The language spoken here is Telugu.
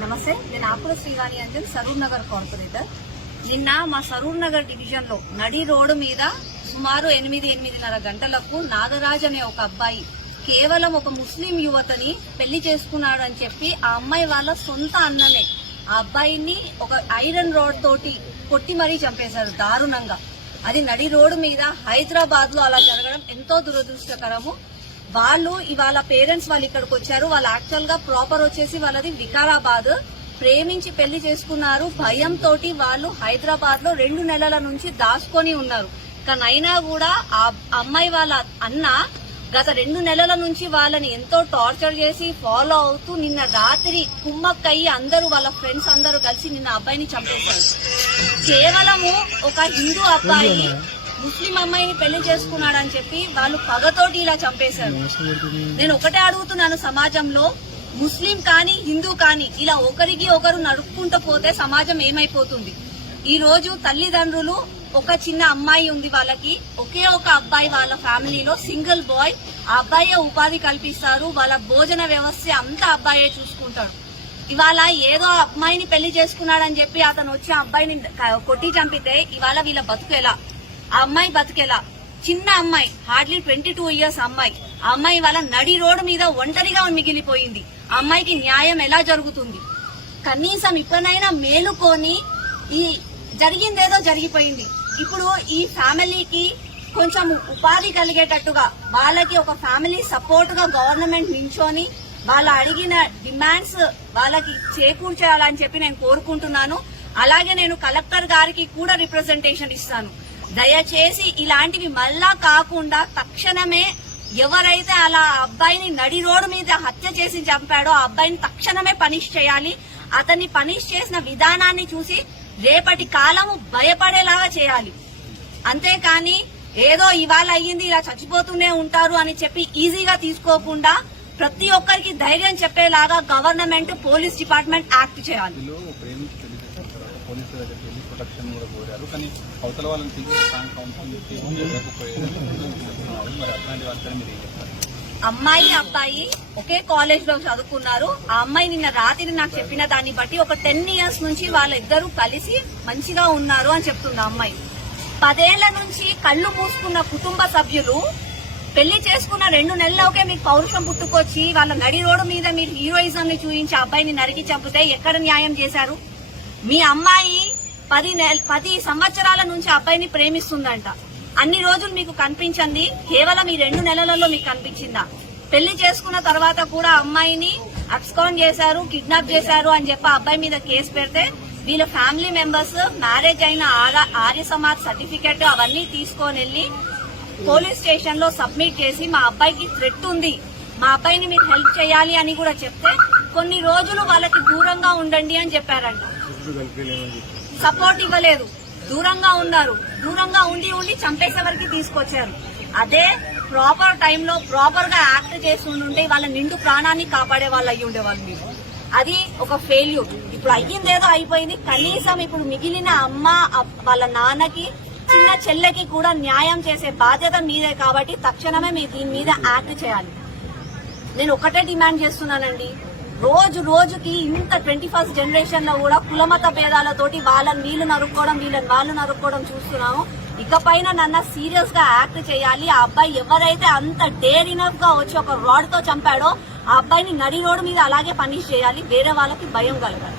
నమస్తే, నేను ఆకుల శ్రీవాణి అంజన్, సరూర్ నగర్ కార్పొరేటర్. నిన్న మా సరూర్ నగర్ డివిజన్ లో నడి రోడ్డు మీద సుమారు 8-8:30 గంటలకు నాగరాజ్ అనే ఒక అబ్బాయి కేవలం ఒక ముస్లిం యువతని పెళ్లి చేసుకున్నాడు అని చెప్పి ఆ అమ్మాయి వాళ్ళ సొంత అన్ననే ఆ అబ్బాయిని ఒక ఐరన్ రోడ్ తోటి కొట్టి మరీ చంపేశారు దారుణంగా. అది నడి రోడ్డు మీద హైదరాబాద్ లో అలా జరగడం ఎంతో దురదృష్టకరము. వాళ్ళు ఇవాళ పేరెంట్స్ వాళ్ళు ఇక్కడికి వచ్చారు. వాళ్ళు యాక్చువల్ గా ప్రాపర్ వచ్చేసి వాళ్ళది వికారాబాద్. ప్రేమించి పెళ్లి చేసుకున్నారు. భయంతో వాళ్ళు హైదరాబాద్ లో 2 నెలల నుంచి దాచుకొని ఉన్నారు. కానీ అయినా కూడా ఆ అమ్మాయి వాళ్ళ అన్న గత 2 నెలల నుంచి వాళ్ళని ఎంతో టార్చర్ చేసి ఫాలో అవుతూ నిన్న రాత్రి కుమ్మక్కయ్యి అందరూ వాళ్ళ ఫ్రెండ్స్ అందరూ కలిసి నిన్న అబ్బాయిని చంపేశారు. కేవలము ఒక హిందూ అబ్బాయి ముస్లిం అమ్మాయిని పెళ్లి చేసుకున్నాడని చెప్పి వాళ్ళు పగతోటి ఇలా చంపేశారు. నేను ఒకటే అడుగుతున్నాను, సమాజంలో ముస్లిం కానీ హిందూ కానీ ఇలా ఒకరికి ఒకరు నడుపుకుంటూ పోతే సమాజం ఏమైపోతుంది? ఈ రోజు తల్లిదండ్రులు, ఒక చిన్న అమ్మాయి ఉంది వాళ్ళకి, ఒకే ఒక అబ్బాయి వాళ్ళ ఫ్యామిలీలో, సింగిల్ బాయ్. ఆ అబ్బాయే ఉపాధి కల్పిస్తారు. వాళ్ళ భోజన వ్యవస్థ అంతా అబ్బాయే చూసుకుంటాడు. ఇవాళ ఏదో అమ్మాయిని పెళ్లి చేసుకున్నాడని చెప్పి అతను వచ్చి ఆ అబ్బాయిని కొట్టి చంపితే ఇవాళ వీళ్ళ బతుకెలా? ఆ అమ్మాయి బతికేలా? చిన్న అమ్మాయి, హార్డ్లీ 22 ఇయర్స్ అమ్మాయి. ఆ అమ్మాయి వాళ్ళ నడి రోడ్డు మీద ఒంటరిగా మిగిలిపోయింది. ఆ అమ్మాయికి న్యాయం ఎలా జరుగుతుంది? కనీసం ఇప్పటినైనా మేలుకొని, ఈ జరిగిందేదో జరిగిపోయింది. ఇప్పుడు ఈ ఫ్యామిలీకి కొంచెం ఉపాధి కలిగేటట్టుగా వాళ్ళకి ఒక ఫ్యామిలీ సపోర్ట్ గా గవర్నమెంట్ నించొని వాళ్ళు అడిగిన డిమాండ్స్ వాళ్ళకి చేకూర్చేయాలని చెప్పి నేను కోరుకుంటున్నాను. అలాగే నేను కలెక్టర్ గారికి కూడా రిప్రజెంటేషన్ ఇస్తాను. దయచేసి ఇలాంటివి మళ్ళా కాకుండా తక్షణమే ఎవరైతే అలా అబ్బాయిని నడి రోడ్డు మీద హత్య చేసి చంపాడో ఆ అబ్బాయిని తక్షణమే పనిష్ చేయాలి. అతన్ని పనిష్ చేసిన విధానాన్ని చూసి రేపటి కాలము భయపడేలాగా చేయాలి. అంతేకాని ఏదో ఇవాళ అయ్యింది ఇలా చచ్చిపోతూనే ఉంటారు అని చెప్పి ఈజీగా తీసుకోకుండా ప్రతి ఒక్కరికి ధైర్యం చెప్పేలాగా గవర్నమెంట్, పోలీస్ డిపార్ట్మెంట్ యాక్ట్ చేయాలి. అమ్మాయి అబ్బాయి ఒకే కాలేజ్ లో చదువుకున్నారు. ఆ అమ్మాయి నిన్న రాత్రి నాకు చెప్పిన దాన్ని బట్టి ఒక 10 ఇయర్స్ నుంచి వాళ్ళిద్దరూ కలిసి మంచిగా ఉన్నారు అని చెప్తుంది అమ్మాయి. 10 ఏళ్ల నుంచి కళ్లు మూసుకున్న కుటుంబ సభ్యులు పెళ్లి చేసుకున్న 2 నెలలోకే మీకు పౌరుషం పుట్టుకొచ్చి వాళ్ళ నడి రోడ్డు మీద మీరు హీరోయిజం ని చూపించి అబ్బాయిని నరికి చంపితే ఎక్కడ న్యాయం చేశారు? మీ అమ్మాయి 10 సంవత్సరాల నుంచి అబ్బాయిని ప్రేమిస్తుందంట. అన్ని రోజులు మీకు కనిపించింది కేవలం ఈ 2 నెలలలో మీకు కనిపించిందా? పెళ్లి చేసుకున్న తర్వాత కూడా అమ్మాయిని అబ్స్కాన్ చేశారు, కిడ్నాప్ చేశారు అని చెప్పి అబ్బాయి మీద కేసు పెడితే వీళ్ళ ఫ్యామిలీ మెంబర్స్ మ్యారేజ్ అయిన ఆర్య సమాజ్ సర్టిఫికెట్ అవన్నీ తీసుకొని వెళ్లి పోలీస్ స్టేషన్ లో సబ్మిట్ చేసి మా అబ్బాయికి థ్రెట్ ఉంది, మా అబ్బాయిని మీరు హెల్ప్ చేయాలి అని కూడా చెప్తే కొన్ని రోజులు వాళ్ళకి దూరంగా ఉండండి అని చెప్పారంట. సపోర్ట్ ఇవ్వలేదు, దూరంగా ఉన్నారు. దూరంగా ఉండి చంపేసే వరకు తీసుకొచ్చారు. అదే ప్రాపర్ టైంలో ప్రాపర్ గా యాక్ట్ చేస్తుంటే వాళ్ళ నిండు ప్రాణాన్ని కాపాడే వాళ్ళు అయ్యి ఉండేవాళ్ళు. మీరు అది ఒక ఫెయిల్యూర్. ఇప్పుడు అయ్యిందేదో అయిపోయింది. కనీసం ఇప్పుడు మిగిలిన అమ్మ, వాళ్ళ నాన్నకి, చిన్న చెల్లెకి కూడా న్యాయం చేసే బాధ్యత మీదే. కాబట్టి తక్షణమే మీరు దీని మీద యాక్ట్ చేయాలి. నేను ఒకటే డిమాండ్ చేస్తున్నానండి, రోజు రోజుకి ఇంత 21st జనరేషన్ లో కూడా కులమత భేదాలతోటి వాళ్ళని వీళ్ళు నరుక్కోవడం, వీళ్ళని వాళ్ళు నరుక్కోవడం చూస్తున్నాము. ఇకపైన నన్ను సీరియస్ గా యాక్ట్ చేయాలి. ఆ అబ్బాయి ఎవరైతే అంత డేర్ ఇనఫ్ గా వచ్చి ఒక రాడ్ తో చంపాడో ఆ అబ్బాయిని నడి రోడ్డు మీద అలాగే పనిష్ చేయాలి. వేరే వాళ్ళకి భయం కలగాలి.